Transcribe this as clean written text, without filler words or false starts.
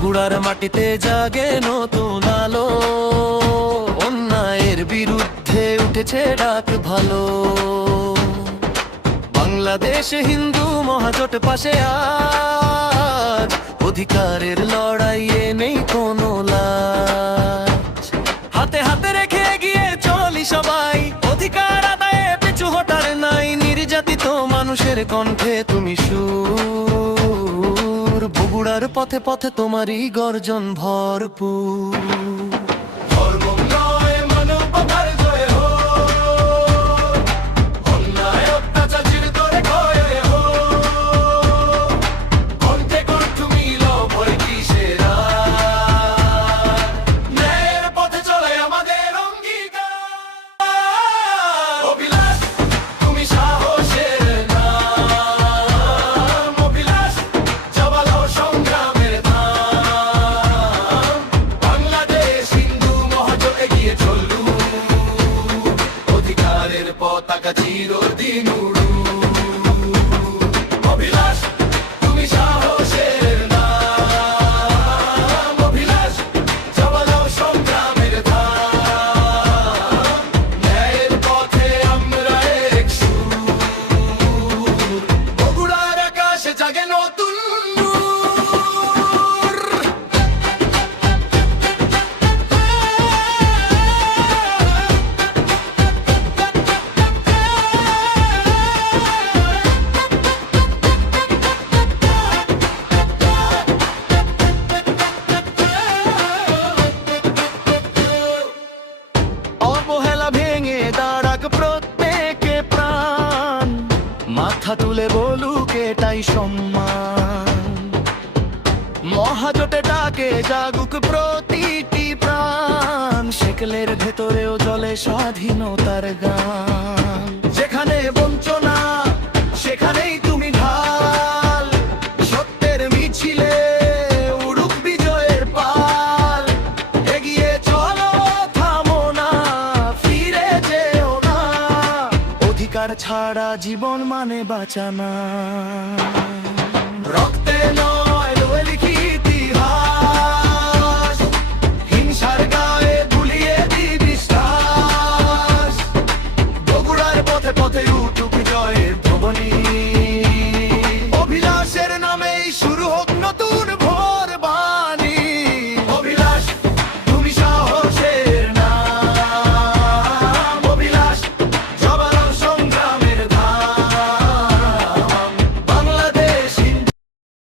বগুড়ার মাটিতে জাগে নতুন আলো, অন্যায়ের বিরুদ্ধে উঠেছে ডাক ভালো। বাংলাদেশ হিন্দু মহাজোট পাশে আজ, অধিকারের লড়াইয়ে নেই কোনো লাজ। হাতে হাতে রেখে এগিয়ে চলি সবাই, অধিকার আদায়ে পিছু হটার নাই। নির্যাতিত মানুষের কণ্ঠে তুমি সুর, বগুড়ার পথে পথে তোমারই গর্জন ভরপুর। পতাকা চিরদিন উড়ু, অভিলাষ তুমি সাহসের নাম। অভিলাষ জবালাও সংগ্রামের ধাম, ন্যায়ের পথে আমরা এক সুর। বগুড়ার আকাশে জাগে নতুন প্রত্যেকে প্রাণ, মাথা তুলে বলুক এটাই সম্মান। মহাজোটে ডাকে জাগুক প্রতিটি প্রাণ, সেকেলের ভেতরেও জ্বলে স্বাধীনতার গান। যেখানে বঞ্চনা সেখানেই তুমি ঢাল, সত্যের মিছিলে উড়ুক বিজয়ের পাল। এগিয়ে চলো থামো না, ফিরে যেও না, অধিকার ছাড়া জীবন মানে বাঁচানা। রক্তে নয় রয়ে লিখি ইতিহাস, হিংসার গায়ে ভুলিয়ে দি বিশ্বাস। বগুড়ার পথে পথে উঠুক জয়ের ধ্বনি, অভিলাষের নামেই শুরু হোক